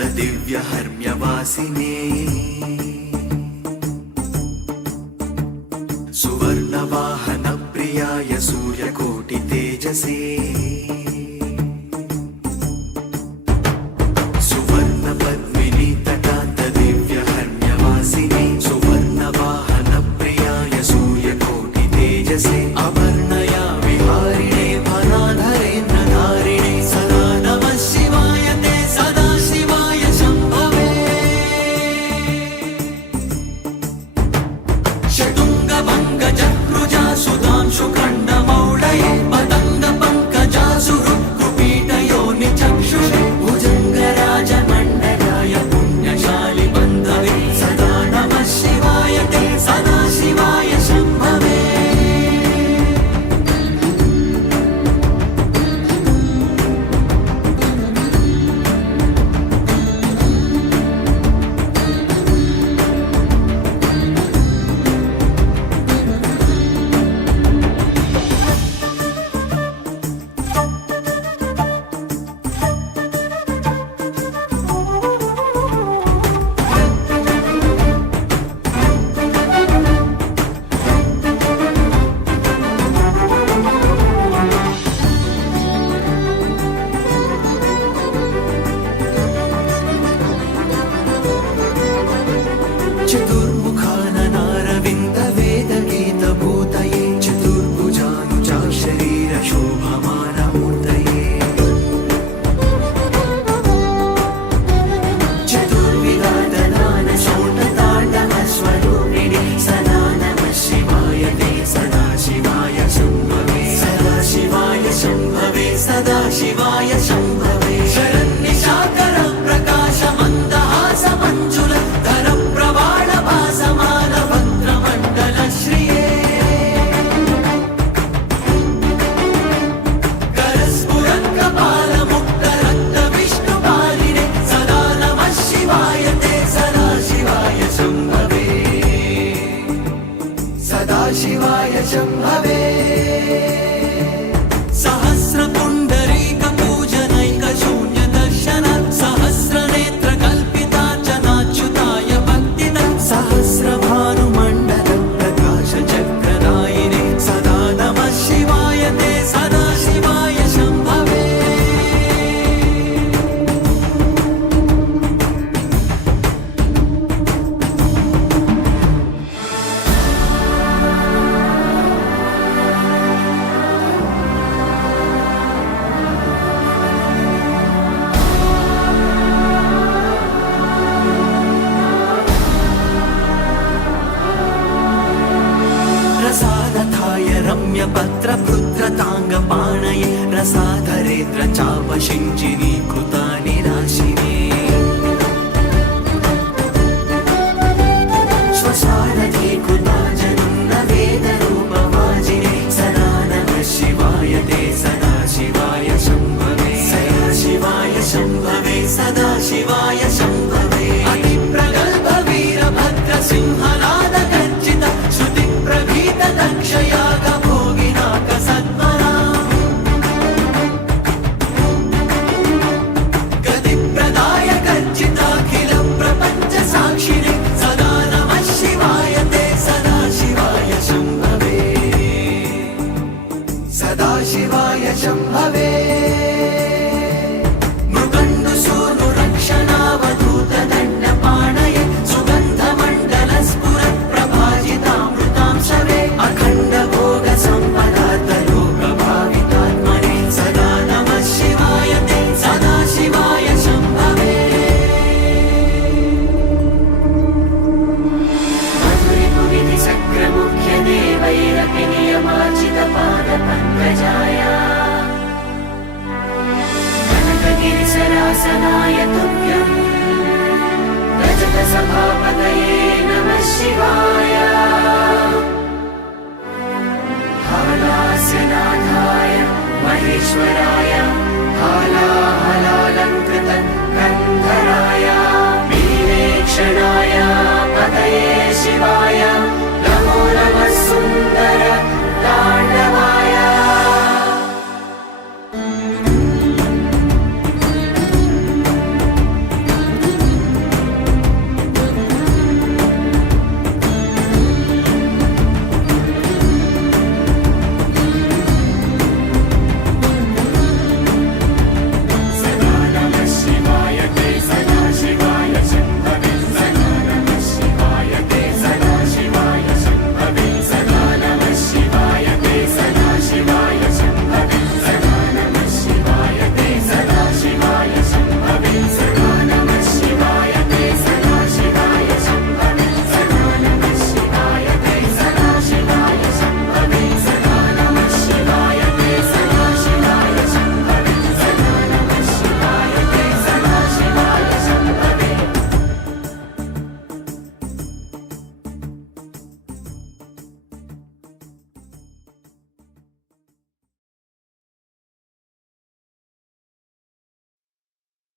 दिव्यहर्म्यवासिने सुवर्णवाहनप्रियाय सूर्यकोटितेजसे सुवर्णपद्मिनी तटान्त दिव्यहर्म्यवासिने सुवर्णवाहनप्रियाय सूर्यकोटितेजसे अपर्णया विहारिणे वनाधरेन्द्रधारिणे सदा नमः शिवाय ते सदा शिवाय शम्भवे षडुङ्गभङ्गजकृजा सुधांशुखण्डमौळये पतङ्गपङ्कजासुरुक्कुपीठयोनिचक्षुषे भुजङ्गराजमण्डलाय पुण्यशालि बन्धवे सदा नमः शिवाय ते सदा शिवाय शम्भवे चतुर्मुखाननारविन्दवेदगीतभूतये चतुर्भुजानुजा शरीरशोभमानमूर्तये चतुर्विधातनानशोणताण्डवस्वरूपिणे सदा नमः शिवाय ते सदा शिवाय शम्भवे सदा शिवाय शम्भवे सदा शिवाय शम्भवे शरन्निशाकर प्रकाशमन्दहासमञ्जुल धरप्रवाळभासमानभद्रमण्डलश्रिये करस्फुरत्कपालमुक्तरक्तविष्णुपालिने सदा नमः शिवाय ते सदा शिवाय शम्भवे सदा शिवाय शम्भवे सहस्रपुण्डरीकपूजनैकशून्यदर्शन सहस्रनेत्रकल्पितार्चनाच्युताय भक्तिदा सहस्रभानुमण्डलप्रकाशचक्रदायिने सदा नमः शिवाय ते सदा शिवाय शम्भवे रसादथाय रम्यपत्रभृद्रताङ्गपाणये रसाधरेन्द्रचापशिञ्जिनीकृतानि राशिने स्वसारथीकृता जनुन्नवेदरूपवाजिने सदा नमः शिवाय ते सदा शिवाय शम्भवे सदा शिवाय शम्भवे सदा शिवाय शम्भवे अतिप्रगल्भवीरभद्रसिंहनादगर्जित श्रुतिप्रभीतदक्षयागभोगिनाकसत्वरा गतिप्रदाय गर्जिताखिलप्रपञ्चसाक्षिणे सदा नमः शिवाय ते सदा शिवाय शम्भवे सदा शिवाय शम्भवे मृगण्डुसूनुरक्षणावधूतदण्डपाणये सुगन्धमण्डलस्फुरत्प्रभाजितामृतां शवे अखण्डभोगसम्पदातलोकभावितात्मने सदा नमः शिवाय ते सदा शिवाय शम्भवे मधुरिपुविधिचक्रमुख्यदेवैरपि नियमार्जितपादपङ्कजाय कनकगिरिसरासनाय तुभ्यम् रजतसभापतये नमः शिवाय हालास्यनाथाय महेश्वराय हालाहलालङ्कृत गन्धराय मीनेक्षणाय पतये शिवाय नमो नमः सुन्दर ताण्डवाय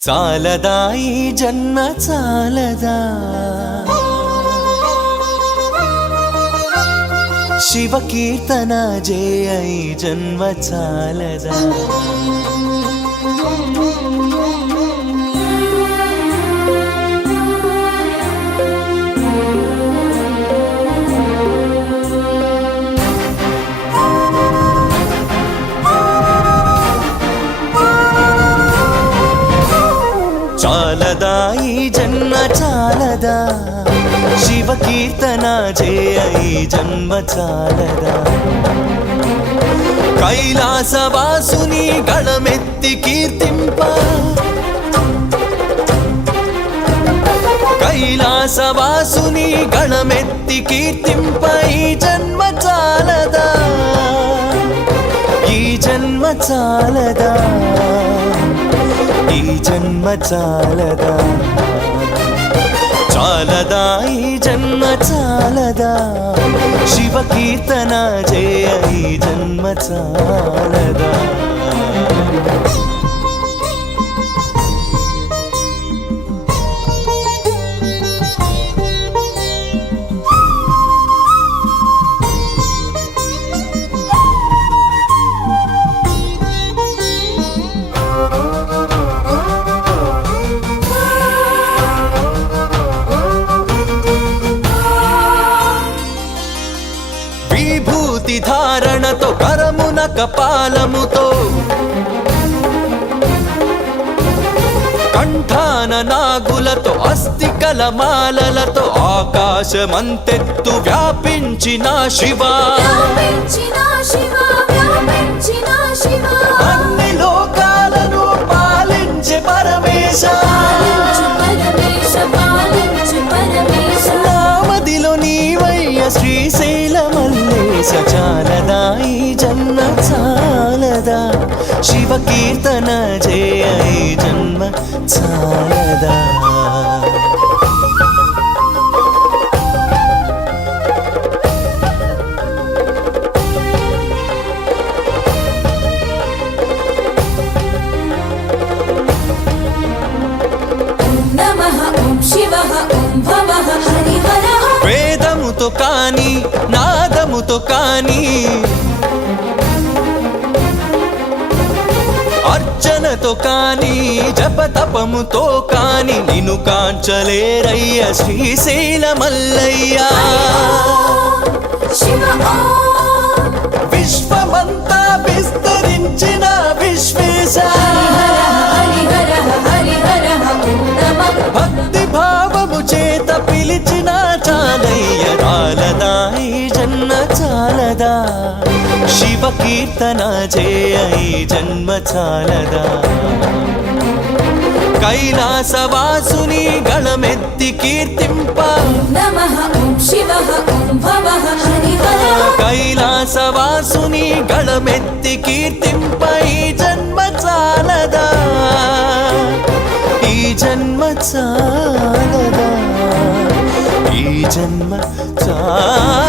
చాలదా ఈ జన్మ చాలదా శివ కీర్తన జయ ఈ జన్మ చాలదా చాలదా ఈ జన్మ చాలదా శివ కీర్తన జయ ఈ జన్మ చాలదా కైలాసవాసుని గళమెత్తి కీర్తింప కైలాసవాసుని గళమెత్తి కీర్తింప ఈ జన్మ చాలదా ఈ జన్మ చాలదా ఈ జన్మ చాలదా చాలదా ఈ జన్మ చాలదా శివ కీర్తన జయ ఈ జన్మ చాలదా విభూతి ధారణతో కరమున కపాలముతో కంఠాన నాగులతో అస్థికల మాలలతో ఆకాశమంతెత్తు వ్యాపించిన శివా అన్ని లోకాలను పాలించే పరమేశ నామదిలో నీవయ్య శ్రీశైల మల్లేశ చాలదా ఈ జన్మ చాలదా శివ కీర్తన జయ ఈ జన్మ చాలదా వేదముతో కాని నాదముతో కాని అర్చనతో కాని జపతపముతో కాని నిన్ను కాంచలేరయ్య శ్రీశైల మల్లయ్య విశ్వమంతా విస్తరించిన విశ్వేశ భక్తి భావము చేత పిలిచిన చాలయ్య చాలదా ఈ జన్మ చాలదా శివ కీర్తన జయ ఈ జన్మ చాలదా కైలాసవాసుని గళమెత్తి కీర్తింప కైలాసవాసుని గళమెత్తి కీర్తింప ఈ జన్మ చాలదా ఈ జన్మ చాలదా ఈ జన్మ చాలదా